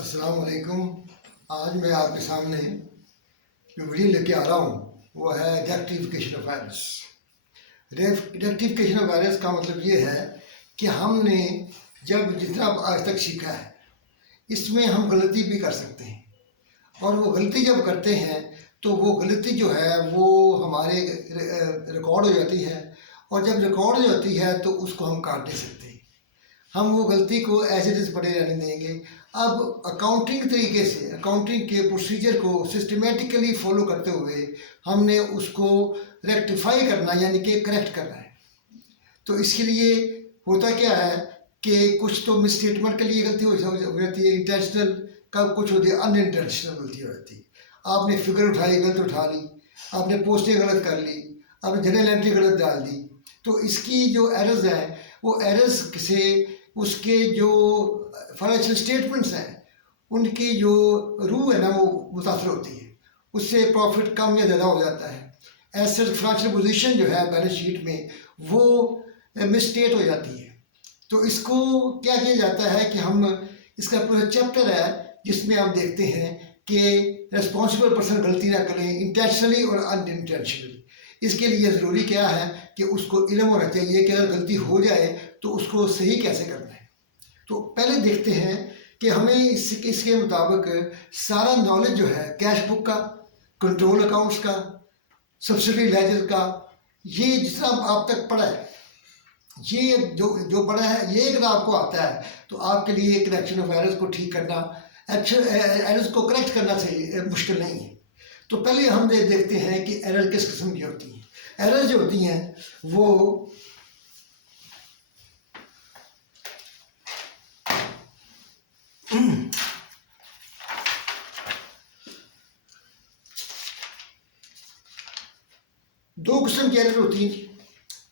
अस्सलाम वालेकुम। आज मैं आपके सामने जो वीडियो लेके आ रहा हूँ वो है rectification of errors. Rectification of errors का मतलब ये है कि हमने जब जितना आज तक सीखा है इसमें हम गलती भी कर सकते हैं, और वो गलती जब करते हैं तो वो गलती जो है वो हमारे रिकॉर्ड हो जाती है, और जब रिकॉर्ड हो जाती है तो उसको हम काट नहीं सकते। हम वो गलती को ऐसे जैसे पड़े रहने देंगे। अब अकाउंटिंग तरीके से, अकाउंटिंग के प्रोसीजर को सिस्टमेटिकली फॉलो करते हुए हमने उसको रेक्टिफाई करना यानी कि करेक्ट करना है। तो इसके लिए होता क्या है कि कुछ तो मिसस्टेटमेंट के लिए गलती हो जाती है, इंटेंशनल का, कुछ होती है अनइंटेंशनल गलती हो जाती है। आपने फिगर उठाई, गलत उठा ली, आपने पोस्टें गलत कर ली, आपने जनरल एंट्री गलत डाल दी। तो इसकी जो एरर्स हैं वो एरर्स से उसके जो फाइनेंशियल स्टेटमेंट्स हैं उनकी जो रूह है ना वो मुतासर होती है, उससे प्रॉफिट कम या ज़्यादा हो जाता है। एसेट फाइनेंशियल पोजीशन जो है बैलेंस शीट में वो मिसस्टेट हो जाती है। तो इसको क्या किया जाता है कि हम, इसका पूरा चैप्टर है जिसमें हम देखते हैं कि रिस्पॉन्सिबल पर्सन गलती ना करें, इंटेंशनली और अनइंटेंशनली। इसके लिए ज़रूरी क्या है कि उसको इल्म होना चाहिए कि अगर गलती हो जाए तो उसको सही कैसे करना है। तो पहले देखते हैं कि हमें इसके मुताबिक सारा नॉलेज जो है कैश बुक का, कंट्रोल अकाउंट्स का, सब्सिडी लेजर का, ये जितना आप तक पढ़ा है, ये जो पढ़ा है ये अगर आपको आता है तो आपके लिए करेक्शन ऑफ एरर्स को ठीक करना, एरर्स को करेक्ट करना सही मुश्किल नहीं है। तो पहले हम देखते हैं कि एरर किस किस्म की होती हैं। एरर जो होती हैं वो दो किस्म की एरर होती हैं,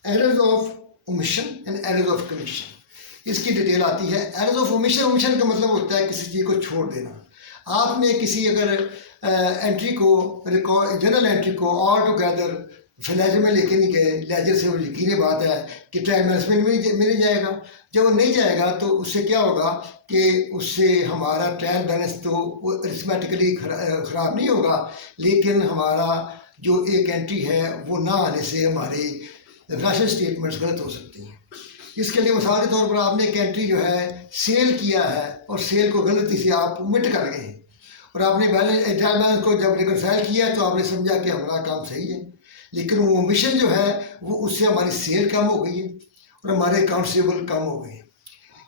errors of omission and errors of commission. इसकी डिटेल आती है। एरर्स ऑफ ओमिशन, ओमिशन का मतलब होता है किसी चीज़ को छोड़ देना। आपने किसी अगर एंट्री को, रिकॉर्ड जनरल एंट्री को ऑल टुगेदर लेजर में लेके नहीं गए, लेजर से वो यकीनी बात है कि ट्रायल मैनेजमेंट में नहीं जाएगा। जब वो नहीं जाएगा तो उससे क्या होगा कि उससे हमारा ट्रायल बैलेंस तो अरिथमेटिकली ख़राब नहीं होगा, लेकिन हमारा जो एक एंट्री है वो ना आने से हमारी फाइनेंशियल स्टेटमेंट्स गलत हो सकती हैं। इसके लिए मिसाल के तौर पर आपने एक एंट्री जो है सेल किया है और सेल को गलती से आप ओमिट कर गए हैं, और आपने ट्रायल बैलेंस को जब रिकनसाइल किया तो आपने समझा कि हमारा काम सही है, लेकिन वो ओमिशन जो है वो उससे हमारी सेल कम हो गई है और हमारे अकाउंटेबल कम हो गए हैं।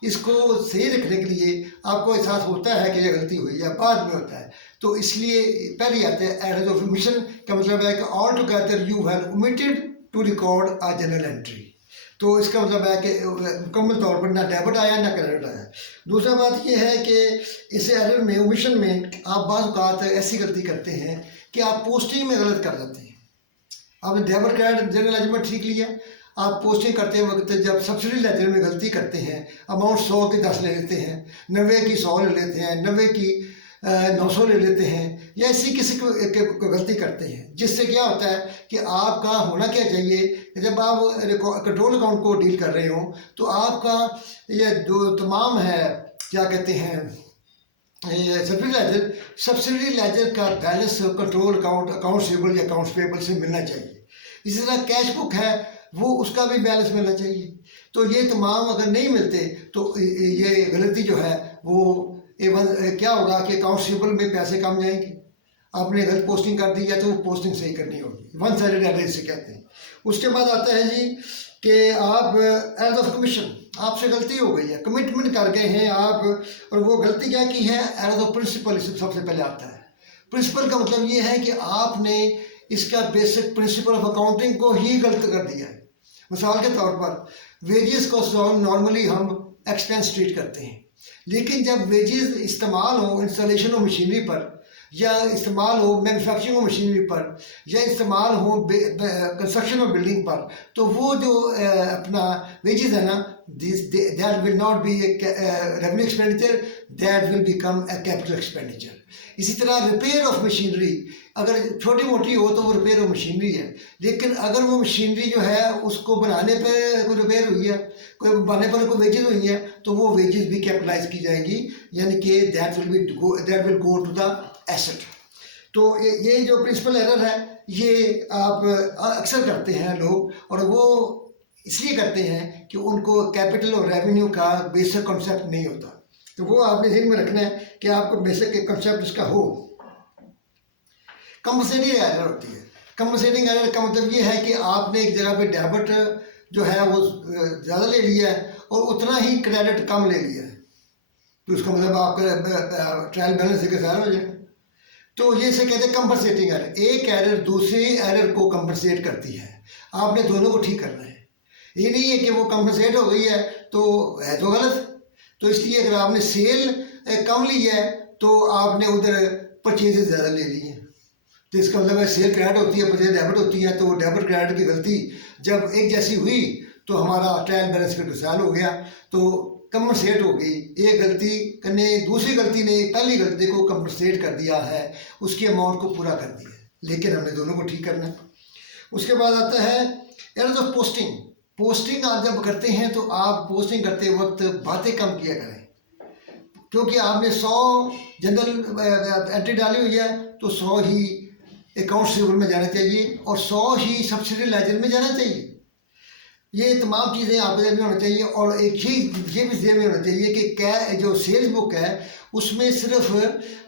इसको सही रखने के लिए आपको एहसास होता है कि ये गलती हुई है, बाद में होता है। तो इसलिए पहले आते हैं एरर्स ऑफ ओमिशन का मतलब है कि all together you have omitted to record a general entry. तो इसका मतलब है कि मुकम्मल तौर पर ना डेबिट आया ना क्रेडिट आया। दूसरा बात यह है कि इस एरर में, ओमिशन में, आप बाज़ औक़ात ऐसी गलती करते हैं कि आप पोस्टिंग में गलत कर जाते हैं। आपने डेबिट क्रेडिट जनरल लेजर ठीक लिया, आप पोस्टिंग करते वक्त जब सब्सिडी लेजर में गलती करते हैं, अमाउंट 100 की 10 ले लेते हैं, 90 की 100 ले लेते हैं, 90 की 900 ले लेते हैं, या ऐसी किसी को गलती करते हैं, जिससे क्या होता है कि आपका होना क्या चाहिए, जब आप कंट्रोल अकाउंट को डील कर रहे हो तो आपका ये जो तमाम है क्या कहते हैं सब्सिडी लेजर का balance control account, accounts receivable या अकाउंट्स पेएबल से मिलना चाहिए। इसी तरह कैश बुक है वो, उसका भी बैलेंस मिलना चाहिए। तो ये तमाम अगर नहीं मिलते तो ये गलती जो है वो क्या होगा कि अकाउंट्स रिसीवेबल में पैसे कम जाएंगे। आपने गलत पोस्टिंग कर दी है तो वो पोस्टिंग सही करनी होगी, वन साइडेड एरर इसे कहते हैं। उसके बाद आता है जी कि आप एरर्स ऑफ कमीशन, आपसे गलती हो गई है, कमिटमेंट कर गए हैं आप, और वो गलती क्या की है, एरर्स ऑफ प्रिंसिपल सबसे पहले आता है। प्रिंसिपल का मतलब ये है कि आपने इसका बेसिक प्रिंसिपल ऑफ अकाउंटिंग को ही गलत कर दिया है। मिसाल के तौर पर वेजेस को नॉर्मली हम एक्सपेंस ट्रीट करते हैं, लेकिन जब वेजेस इस्तेमाल हो इंस्टॉलेशन ऑफ मशीनरी पर, या इस्तेमाल हो मैन्युफैक्चरिंग ऑफ मशीनरी पर, या इस्तेमाल हो कंस्ट्रक्शन ऑफ बिल्डिंग पर, तो वो जो अपना वेजेस है ना, that will not be revenue expenditure, that will become a capital expenditure. इसी तरह रिपेयर ऑफ मशीनरी, अगर छोटी मोटी हो तो वो रिपेयर ऑफ मशीनरी है, लेकिन अगर वो मशीनरी जो है उसको बनाने पर कोई रिपेयर हुई है, कोई बनाने पर कोई वेजेस हुई है, तो वो वेजेस भी कैपिटलाइज की जाएंगी, यानी कि that will go to the asset. तो ये जो प्रिंसिपल एरर है ये आप अक्सर करते हैं लोग, और वो इसलिए करते हैं कि उनको कैपिटल और रेवेन्यू का बेसिक कॉन्सेप्ट नहीं होता। तो वो आपने ध्यान में रखना है कि आपको बेसिक कॉन्सेप्ट इसका हो। कंपनसेटिंग एरर होती है। कंपनसेटिंग एरर का मतलब ये है कि आपने एक जगह पे डेबिट जो है वो ज़्यादा ले लिया है और उतना ही क्रेडिट कम ले लिया है, तो उसका मतलब आपका ट्रायल बैलेंस एक ज़्यादा हो जाएगा। तो ये से कहते हैं कंपनसेटिंग एरर। एक एरर दूसरी एरर को कंपनसेट करती है, आपने दोनों को ठीक करना है। ये नहीं है कि वो कंपनसेट हो गई है तो है तो गलत। तो इसलिए अगर आपने सेल कम ली है तो आपने उधर परचेजेस ज़्यादा ले ली है, तो इसका मतलब है सेल क्रेडिट होती है, परचेज डेबिट होती है, तो वो डेबिट क्रेडिट की गलती जब एक जैसी हुई तो हमारा ट्रायल बैलेंस का डिसाल हो गया, तो कंपनसेट हो गई। एक गलती ने दूसरी गलती ने पहली गलती को कंपनसेट कर दिया है, उसके अमाउंट को पूरा कर दिया, लेकिन हमने दोनों को ठीक करना है। उसके बाद आता है एरर्स ऑफ पोस्टिंग। पोस्टिंग आप जब करते हैं तो आप पोस्टिंग करते वक्त बातें कम किया करें, क्योंकि आपने 100 जनरल एंट्री डाली हुई है तो 100 ही अकाउंट्स रिसीवेबल में जाना चाहिए और 100 ही सब्सिडी लेजर में जाना चाहिए। ये तमाम चीज़ें आप में होना चाहिए। और एक ही ये भी ध्यान में होना चाहिए कि क्या जो सेल्स बुक है उसमें सिर्फ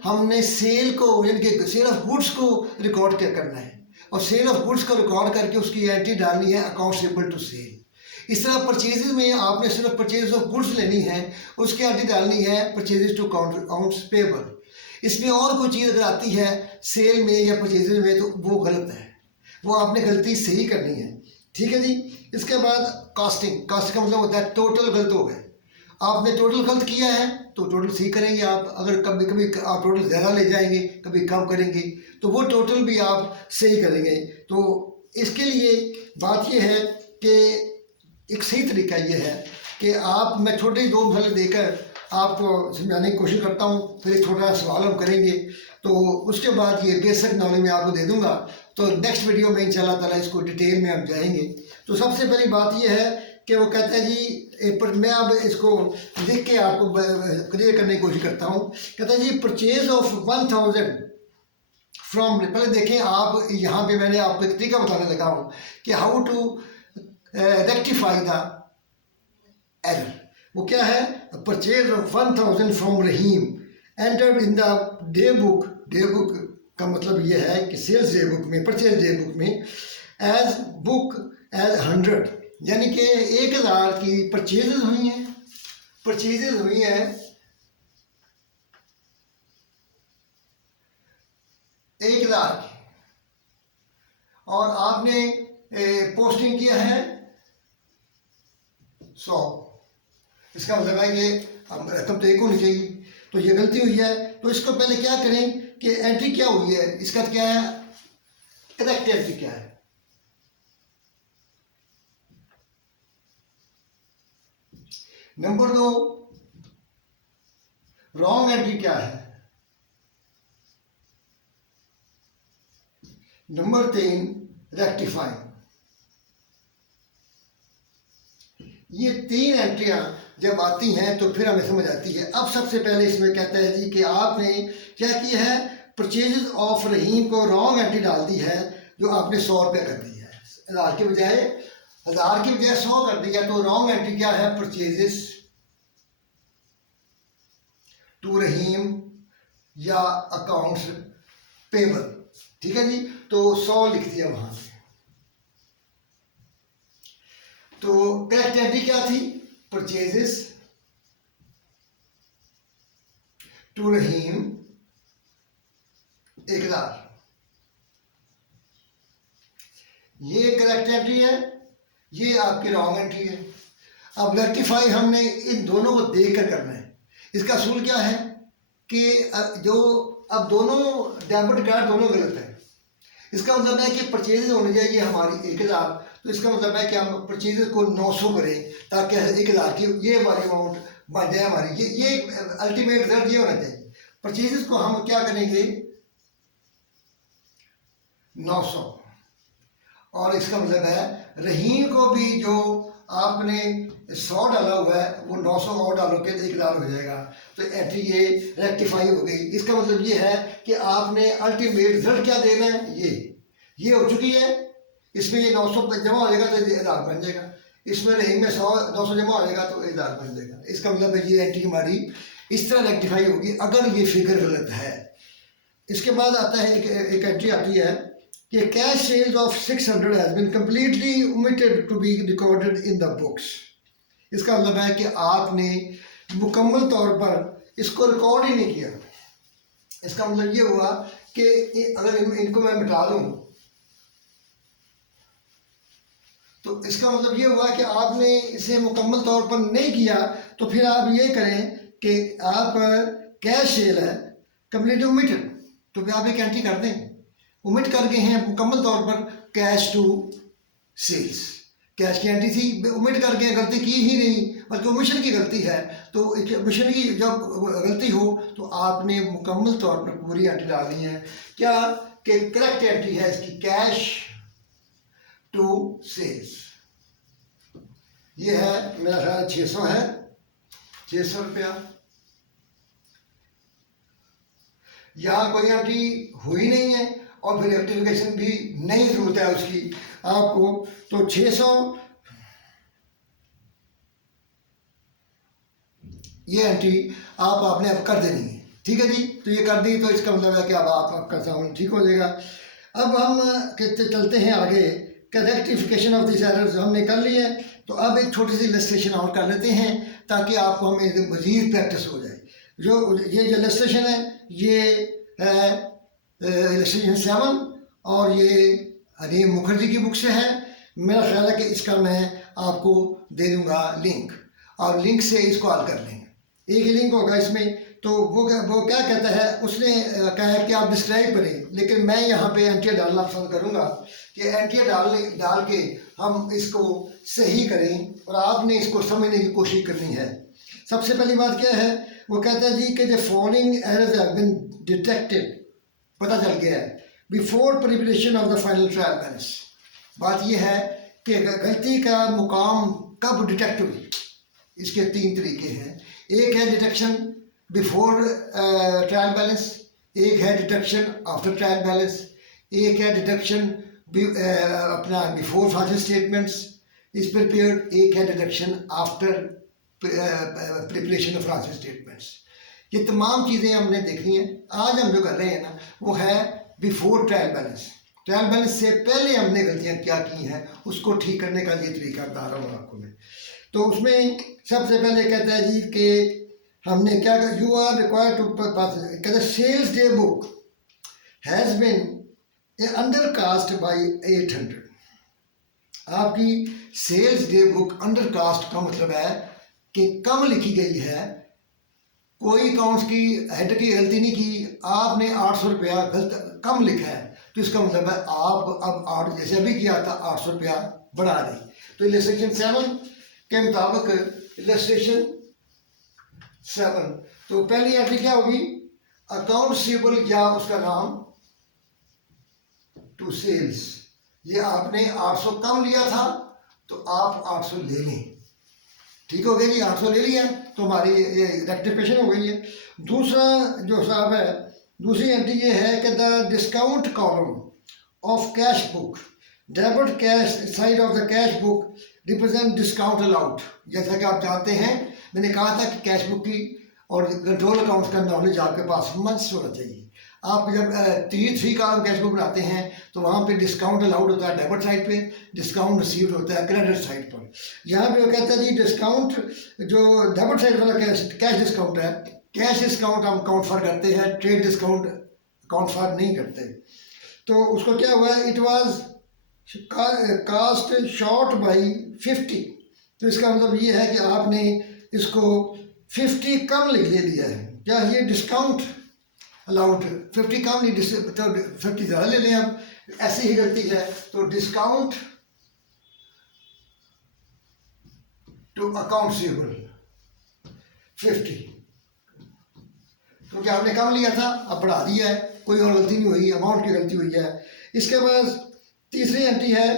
हमने सेल को यानी कि सेल ऑफ गुड्स को रिकॉर्ड क्या करना है, और सेल ऑफ गुड्स को रिकॉर्ड करके उसकी एंट्री डालनी है अकाउंट्स रिसीवेबल टू सेल। इस तरह परचेजेस में आपने सिर्फ परचेज ऑफ गुड्स लेनी है, उसकी एंट्री डालनी है परचेजेस टू अकाउंट्स पेबल। इसमें और कोई चीज़ अगर आती है सेल में या परचेजेस में तो वो गलत है, वो आपने गलती सही करनी है। ठीक है जी। इसके बाद कास्टिंग का मतलब होता है टोटल गलत हो गए। आपने टोटल गलत किया है तो टोटल सही करेंगे आप। अगर कभी कभी आप टोटल ज़्यादा ले जाएंगे, कभी कम करेंगे, तो वो टोटल भी आप सही करेंगे। तो इसके लिए बात ये है कि एक सही तरीका ये है कि मैं छोटे 2 मिसालें देकर आपको समझाने की कोशिश करता हूँ, फिर एक छोटा सवाल हम करेंगे, तो उसके बाद ये बेसिक नॉलेज मैं आपको दे दूँगा। तो नेक्स्ट वीडियो में इंशाल्लाह ताला इसको डिटेल में हम जाएंगे। तो सबसे पहली बात ये है कि वो कहता है जी मैं अब इसको लिख के आपको क्लियर करने की कोशिश करता हूँ। कहता है जी परचेज ऑफ 1000 फ्रॉम, पहले देखें आप यहाँ पे मैंने आपको एक तरीका बताने लगा हूँ कि how to rectify the error. वो क्या है, purchase of 1000 from Rahim entered in the day book. Day book का मतलब ये है कि सेल्स डे बुक में, परचेज डे बुक में एज बुक एज 100, यानी कि 1000 की परचेजेज हुई हैं, परचेजेज हुई हैं 1000 की, और आपने पोस्टिंग किया है 100। इसका मतलब है कि रकम तो एक होनी चाहिए, तो ये गलती हुई है। तो इसको पहले क्या करें कि एंट्री क्या हुई है, इसका क्या है, करेक्ट एंट्री क्या है। नंबर 2 रॉन्ग एंट्री क्या है। Number 3 rectify. ये 3 एंट्रियां जब आती हैं तो फिर हमें समझ आती है। अब सबसे पहले इसमें कहता है जी कि आपने क्या किया है, परचेजेस ऑफ रहीम को रॉन्ग एंट्री डाल दी है, जो आपने 100 रुपया कर दिया है, 1000 की बजाय 100 कर दिया। तो रॉन्ग एंट्री क्या है, परचेजेस टू रहीम या अकाउंट्स पेबल। ठीक है जी। तो 100 लिख दिया वहां पे। तो करेक्ट एंट्री क्या थी, परचेजेस टू रहीम 1000, ये करेक्ट एंट्री है, ये आपकी रॉन्ग एंट्री है। अब रेक्टिफाई हमने इन दोनों को देख कर करना है। इसका असूल क्या है कि जो अब दोनों डेबिट कार्ड दोनों गलत है। इसका मतलब है कि परचेजेस होने चाहिए हमारी 1000, तो इसका मतलब है कि हम परचेजेस को 900 करें ताकि 1000 की ये वाली अमाउंट बन जाए हमारी। ये अल्टीमेट रिजल्ट ये होना चाहिए। परचेजेस को हम क्या करेंगे 900, और इसका मतलब है रहीम को भी जो आपने 100 डाला हुआ है, वो 900 और डालो के 1000 हो जाएगा। तो एंट्री ये रेक्टिफाई हो गई। इसका मतलब ये है कि आपने अल्टीमेट रिजल्ट क्या देना है, ये हो चुकी है। इसमें ये 900 जमा हो जाएगा तो 1000 बन जाएगा, इसमें रही में 900 जमा हो जाएगा तो 1000 बन जाएगा। इसका मतलब है ये एंट्री हमारी इस तरह रेक्टिफाई होगी अगर ये फिगर गलत है। इसके बाद आता है एक एंट्री आती है कि cash sales of 600 has been completely omitted to be recorded in the books. इसका मतलब है कि आपने मुकम्मल तौर पर इसको रिकॉर्ड ही नहीं किया। इसका मतलब ये हुआ कि अगर इनको मैं मिटा दूं तो इसका मतलब ये हुआ कि आपने इसे मुकम्मल तौर पर नहीं किया। तो फिर आप ये करें कि आप कैश सेल है कंप्लीटली ओमिटेड, तो फिर आप एक एंट्री कर दें, ओमिट कर गए हैं मुकम्मल तौर पर कैश टू सेल्स। कैश की एंट्री थी, ओमिट कर गए, गलती की ही नहीं, बल्कि ओमिशन की गलती है। तो ओमिशन की जब गलती हो तो आपने मुकम्मल तौर पर पूरी एंट्री डालनी है। क्या कि करेक्ट एंट्री है इसकी कैश टू सेल्स। ये है मेरा ख्याल 600 है, 600 रुपया। यहाँ कोई एंट्री हुई नहीं है और फिर रेक्टिफिकेशन भी नहीं जरूरत है उसकी आपको। तो 600 ये एंट्री आपने अब कर देनी है, ठीक है जी। तो ये कर दी तो इसका मतलब है कि अब आपका सामान ठीक हो जाएगा। अब हम कहते चलते हैं आगे कि रेक्टिफिकेशन ऑफ दिस एरर्स हमने कर लिए। तो अब एक छोटी सी इलस्ट्रेशन और कर लेते हैं ताकि आपको हमें मज़ीद प्रैक्टिस हो जाए। जो इलस्ट्रेशन है ये है इलस्ट्रेशन 7 और ये हनीम मुखर्जी की बुक से है। मेरा ख्याल है कि इसका मैं आपको दे दूंगा लिंक, और लिंक से इसको हल कर लेंगे। एक ही लिंक होगा इसमें। तो वो क्या कहता है, उसने कहा है कि आप डिस्क्राइब करें, लेकिन मैं यहाँ पे एंट्री डालना पसंद करूँगा कि एंट्री डाल के हम इसको सही करें और आपने इसको समझने की कोशिश करनी है। सबसे पहली बात क्या है, वो कहता है जी कि the following errors have been detected, पता चल गया है before preparation of the final trial balance. बात यह है कि गलती का मुकाम कब डिटेक्ट हुई, इसके 3 तरीके हैं। एक है डिटेक्शन बिफोर ट्रायल बैलेंस, एक है डिटेक्शन आफ्टर ट्रायल बैलेंस, एक है डिटेक्शन अपना before final statements is prepared, एक है detection after preparation of final statements. ये तमाम चीज़ें हमने देखनी है। आज हम जो कर रहे हैं ना वो है before trial balance. Trial balance से पहले हमने गलतियां क्या की हैं उसको ठीक करने का ये तरीका बता रहा हूँ आपको मैं। तो उसमें सबसे पहले कहता है जी कि हमने क्या कहा, यू आर रिक्वायर्ड टू कहता है sales day book has been undercast by 800। आपकी sales day book undercast का मतलब है कि कम लिखी गई है, कोई अकाउंट्स की हेड की गलती नहीं की, आपने 800 रुपया गलत कम लिखा है। तो इसका मतलब है आप अब 8 जैसे अभी किया था 800 रुपया बढ़ा दें। तो इलस्ट्रेशन 7 के मुताबिक इलस्ट्रेशन 7 तो पहली एंट्री क्या होगी, अकाउंट रिसीवेबल या उसका नाम टू सेल्स। ये आपने 800 कम लिया था तो आप 800 ले लें, ठीक हो गया जी। 800 ले लिया तो हमारी ये रेक्टिफिकेशन हो गई है। दूसरा जो साहब है, दूसरी एंट्री ये है कि the discount column of cash book debit cash side of the cash book represent discount allowed. जैसा कि आप जानते हैं मैंने कहा था कि कैश बुक की और कंट्रोल अकाउंट्स का नॉलेज आपके पास मस्ट होना चाहिए। आप जब Tier 3 का कैश बुक बनाते हैं तो वहाँ पे डिस्काउंट अलाउड होता है डेबिट साइड पे, डिस्काउंट रिसीव्ड होता है क्रेडिट साइड पर। यहाँ पे वो कहता है जी डिस्काउंट जो डेबिट साइड वाला कैश डिस्काउंट है, कैश डिस्काउंट हम काउंट फॉर करते हैं, ट्रेड डिस्काउंट काउंट फॉर नहीं करते। तो उसको क्या हुआ, it was cast short by 50। तो इसका मतलब ये है कि आपने इसको 50 कम ले लिया है। क्या ये डिस्काउंट अलाउड 50 कम नहीं, तो 50 ज़्यादा ले लें आप, ऐसी ही गलती है। तो डिस्काउंट टू अकाउंट रिसीवेबल 50, क्योंकि आपने कम लिया था अब बढ़ा दिया है, कोई और गलती नहीं हुई, अमाउंट की गलती हुई है। इसके बाद तीसरी एंट्री है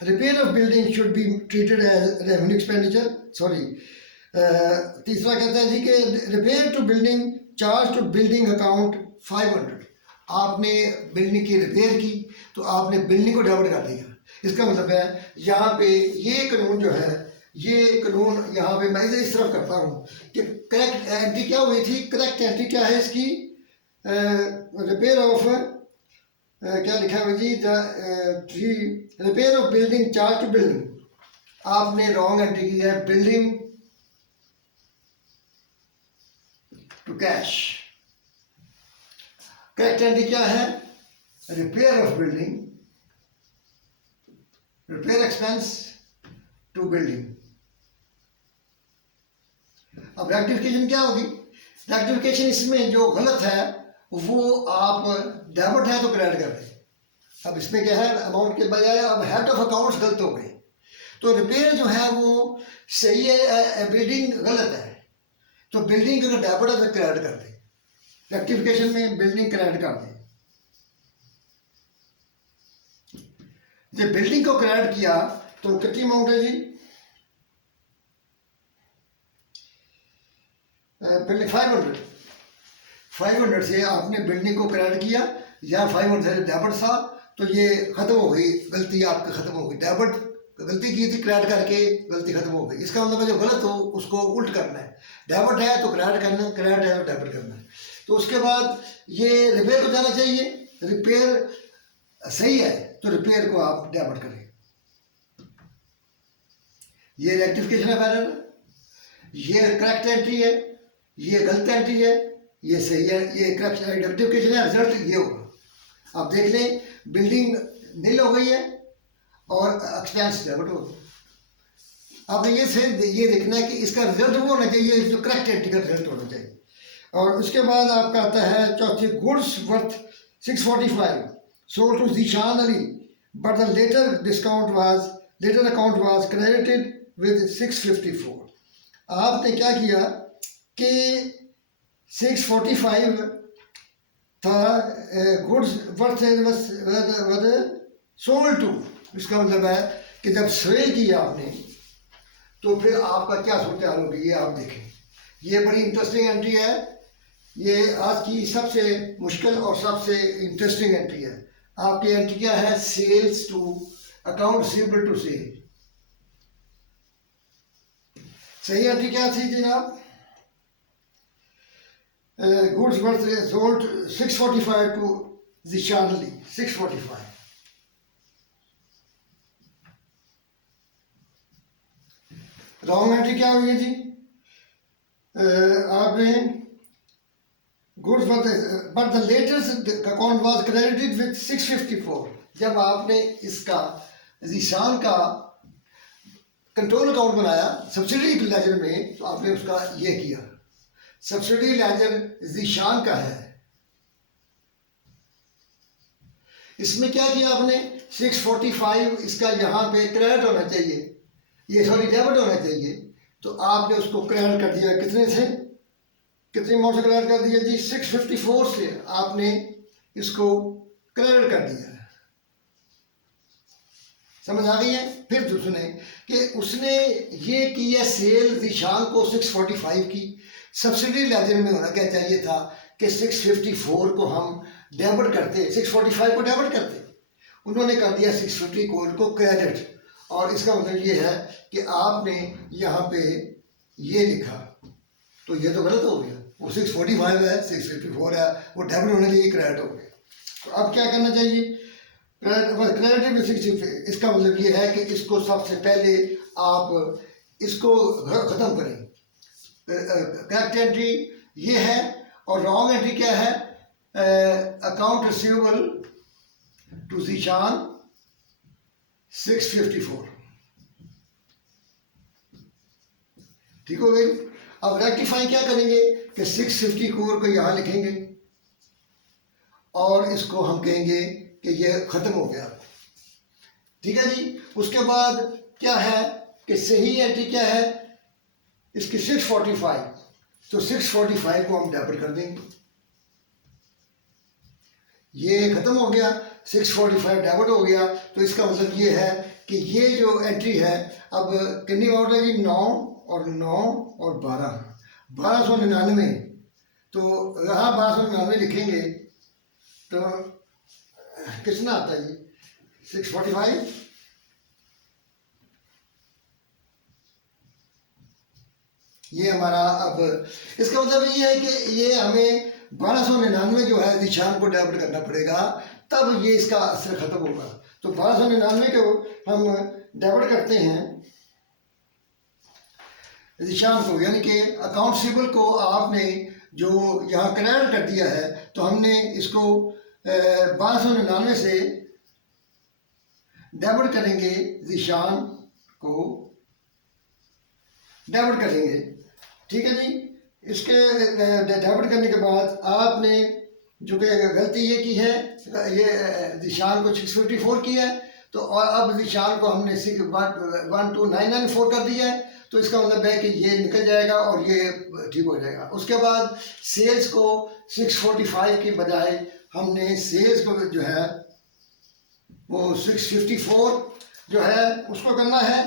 repair of building should be treated as revenue expenditure, sorry. तीसरा कहता है जी कि repair to building charge to building account 500। आपने बिल्डिंग की रिपेयर की तो आपने बिल्डिंग को डेबिट कर दिया। इसका मतलब है यहाँ पे ये कानून जो है, ये कानून यहाँ पे मैं इसे इस तरफ करता हूँ कि करेक्ट एंट्री क्या हुई थी। करेक्ट एंट्री क्या है इसकी? रिपेयर ऑफ क्या लिखा है जी, repair of building charge to building. आपने रॉन्ग एंट्री की है, building to cash. Correct entry क्या है? Repair of building, repair expense to building. अब रेक्टिफिकेशन क्या होगी? रेक्टिफिकेशन इसमें जो गलत है वो आप डेबिट है तो क्रेडिट कर दें। अब इसमें क्या है, अमाउंट के बजाय अब हेड ऑफ अकाउंट्स गलत हो गए, तो रिपेयर जो है वो सही है, बिल्डिंग गलत है, तो बिल्डिंग अगर डेबिट है तो क्रेडिट कर दें। रेक्टिफिकेशन में बिल्डिंग क्रेडिट कर दें। जब बिल्डिंग को क्रेडिट किया तो कितनी अमाउंट है जी? बिल्डिंग 500 से आपने बिल्डिंग को क्रेडिट किया, या 500 से डेबिट था, तो ये खत्म हो गई, गलती आपकी खत्म हो गई। डेबिट गलती की थी, क्रेडिट करके गलती खत्म हो गई। इसका मतलब है जो गलत हो उसको उल्ट करना है। डेबिट है तो क्रेडिट करना है, क्रेडिट है तो डेबिट करना है। तो उसके बाद ये रिपेयर को जाना चाहिए। रिपेयर सही है तो रिपेयर को आप डेबिट करें। ये रेक्टिफिकेशन ऑफ एरर, ये करेक्ट एंट्री है, ये गलत एंट्री है, ये सही है, ये करेक्ट रेक्टिफिकेशन है। रिजल्ट ये होगा, आप देख लें, बिल्डिंग नील हो गई है और एक्सपेंस डेबिट हो गया। आपने ये देखना है कि इसका रिजल्ट वो होना चाहिए जो करेक्ट एंट्री का रिजल्ट होना चाहिए। और उसके बाद आपका आता है चौथी, goods worth 645 sold to Zeeshan Ali but the latter account was credited with 654। आपने क्या किया कि 645 था गुड्स वर्थ सोल्ड टू। इसका मतलब है कि जब सेल किया आपने तो फिर आपका क्या सूरत हाल होगी, ये आप देखें। ये बड़ी इंटरेस्टिंग एंट्री है, ये आज की सबसे मुश्किल और सबसे इंटरेस्टिंग एंट्री है। आपकी एंट्री क्या है? Sales to account receivable to sale. सही एंट्री क्या थी जनाब? Goods worth sold 645 to Zeeshan Ali, 645। Wrong entry क्या हुई है जी? आपने goods but the latest account was credited with 654। जब आपने इसका ज़ीशान का कंट्रोल अकाउंट बनाया सब्सिडी लेजर में, तो आपने उसका ये किया, सब्सिडी लेजर ज़ीशान का है। इसमें क्या किया आपने? 645 इसका यहाँ पे क्रेडिट होना चाहिए, ये सॉरी डेबिट होना चाहिए, तो आपने उसको क्रेडिट कर दिया। कितने से, कितनी अमाउंट से क्रेडिट कर दिया जी? 654 से आपने इसको क्रेडिट कर दिया। समझ आ गई है? फिर तो सुने कि उसने ये किया सेल ज़ीशान को 645 की, सब्सिडी लेजर में होना क्या चाहिए था कि 654 को हम डेबिट करते, 645 को डेबिट करते, उन्होंने कर दिया 654 को क्रेडिट। और इसका मतलब ये है कि आपने यहाँ पे ये लिखा, तो ये तो गलत हो गया। वो 645 है, 654 है, वो डेबिट होने चाहिए, क्रेडिट हो गया। तो अब क्या करना चाहिए? क्रेडिट में 654, इसका मतलब ये है कि इसको सबसे पहले आप इसको ख़त्म करें। करेक्ट एंट्री ये है, और रॉन्ग एंट्री क्या है? Account receivable to Zeeshan 654। ठीक हो गई? अब रेक्टिफाई क्या करेंगे कि 654 को यहाँ लिखेंगे और इसको हम कहेंगे कि ये ख़त्म हो गया। ठीक है जी? उसके बाद क्या है कि सही एंट्री क्या है इसकी? 645, तो 645 को हम डेबिट कर देंगे, ये ख़त्म हो गया। 645 डेबिट हो गया। तो इसका मतलब ये है कि ये जो एंट्री है, अब कितनी अमाउंट है जी, 9 और 9 और 1299। तो यहाँ 1299 लिखेंगे तो कितना आता है जी, 645। ये हमारा, अब इसका मतलब ये है कि ये हमें 1299 जो है निशान को डेबिट करना पड़ेगा, तब ये इसका असर खत्म होगा। तो 1299 को हम डेबिट करते हैं निशान को, यानी कि अकाउंट रिसीवेबल को आपने जो यहाँ क्रेडिट कर दिया है, तो हमने इसको 1299 से डेबिट करेंगे, निशान को डेबिट करेंगे। ठीक है जी। इसके डेबिट करने के बाद आपने जो कि गलती ये की है, ये निशान को 654 किया है, तो और अब निशान को हमने 12994 कर दिया है। तो इसका मतलब है कि ये निकल जाएगा और ये ठीक हो जाएगा। उसके बाद सेल्स को 645 की बजाय हमने सेल्स को जो है वो 654 जो है उसको करना है।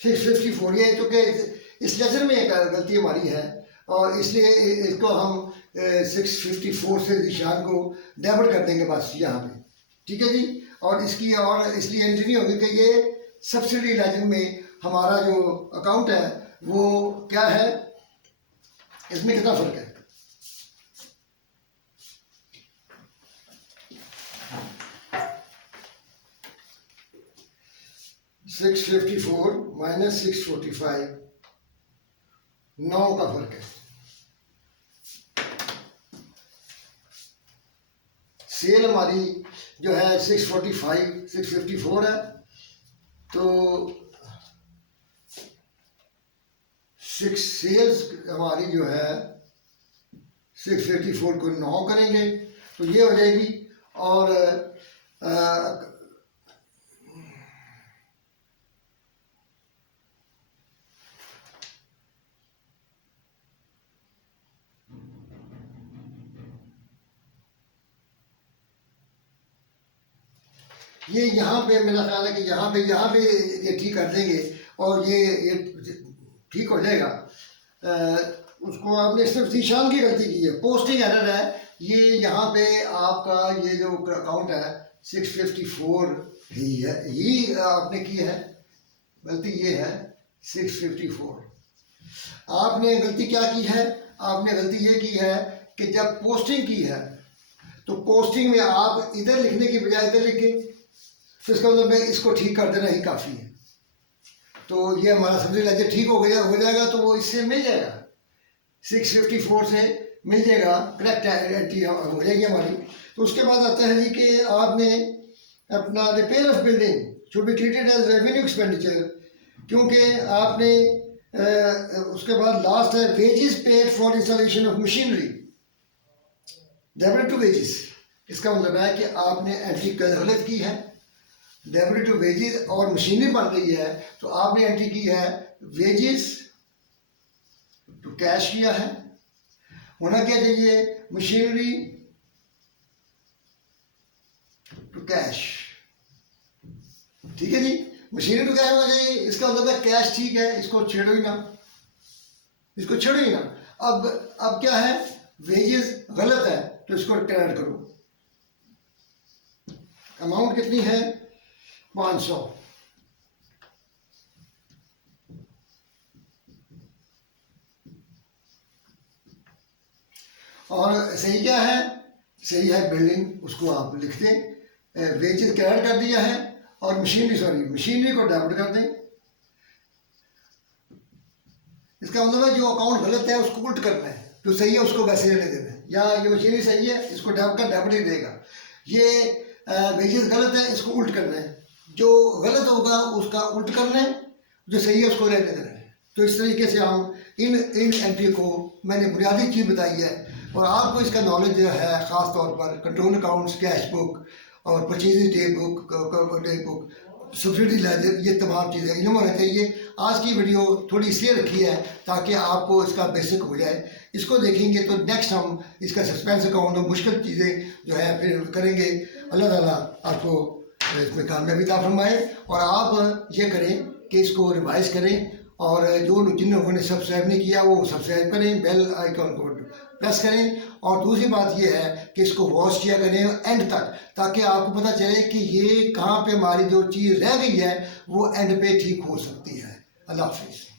सिक्स 654 ये तो कि इस लेजर में एक गलती हमारी है, और इसलिए इसको हम 654 से निशान को डेबिट कर देंगे बस यहाँ पे। ठीक है जी। और इसकी और इसलिए एंट्री नहीं होगी कि ये सब्सिडी लेजर में हमारा जो अकाउंट है वो क्या है, इसमें कितना फर्क है। $654 माइनस 645, 9 का फर्क है। सेल हमारी जो है 654 है, तो 6 सेल्स हमारी जो है 654 को 9 करेंगे तो ये हो जाएगी। और ये यहाँ पे मेरा ख्याल है कि यहाँ पे ये ठीक कर देंगे और ये ठीक हो जाएगा। उसको आपने सिर्फ निशान की गलती की है, पोस्टिंग एरर है ये। यहाँ पे आपका ये जो अकाउंट है 654 ही है, ही आपने की है, गलती ये है 654। आपने गलती क्या की है, आपने गलती ये की है कि जब पोस्टिंग की है तो पोस्टिंग में आप इधर लिखने की बजाय इधर लिखे, तो इसका मतलब मैं इसको ठीक कर देना ही काफ़ी है। तो ये हमारा सब्सिडी लेजर ठीक हो जाएगा, तो वो इससे मिल जाएगा, 654 से मिल जाएगा, करेक्ट एंट्री हो जाएगी हमारी। तो उसके बाद आता है जी कि आपने अपना repair of building should be treated as revenue expenditure, क्योंकि आपने उसके बाद लास्ट है wages paid for installation of machinery, debit to wages. इसका मतलब है कि आपने एंट्री गलत की है, डेबिट टू वेजेस और मशीनरी बन रही है, तो आपने एंट्री की है वेजेस टू कैश किया है, होना क्या चाहिए मशीनरी टू कैश। ठीक है जी, मशीनरी टू कैश होना चाहिए। इसका मतलब है कैश ठीक है, इसको छेड़ो ही ना, इसको छेड़ो ही ना। अब क्या है, वेजेस गलत है तो इसको क्रेडिट करो। अमाउंट कितनी है, 500। और सही क्या है, सही है बिल्डिंग, उसको आप लिख दें, वेजेस क्रेडिट कर दिया है और मशीनरी को डेबिट कर दें। इसका मतलब है जो अकाउंट गलत है उसको उल्ट करना है, जो सही है उसको वैसे रहने देना है। या ये मशीनरी सही है, इसको डेबिट ही देगा। ये वेजेस गलत है, इसको उल्ट करना है, जो गलत होगा उसका उल्ट करना है, जो सही है उसको रहने देना है। तो इस तरीके से हम इन एंट्री को मैंने बुनियादी चीज़ बताई है, और आपको इसका नॉलेज जो है ख़ास तौर पर कंट्रोल अकाउंट्स, कैश बुक और purchase day book, subsidiary ledger, ये तमाम चीज़ें इल्म होना चाहिए। आज की वीडियो थोड़ी इसलिए रखी है ताकि आपको इसका बेसिक हो जाए। इसको देखेंगे तो नेक्स्ट हम इसका सस्पेंस अकाउंट और मुश्किल चीज़ें जो है फिर करेंगे। अल्लाह ताला आपको इसमें कामयाबी अता फरमाए, और आप ये करें कि इसको रिवाइज करें, और जिन लोगों ने सब्सक्राइब नहीं किया वो सब्सक्राइब करें, बेल आइकन को प्रेस करें। और दूसरी बात ये है कि इसको वॉच किया करें एंड तक, ताकि आपको पता चले कि ये कहाँ पे हमारी जो चीज़ रह गई है वो एंड पे ठीक हो सकती है। अल्लाह हाफिज़।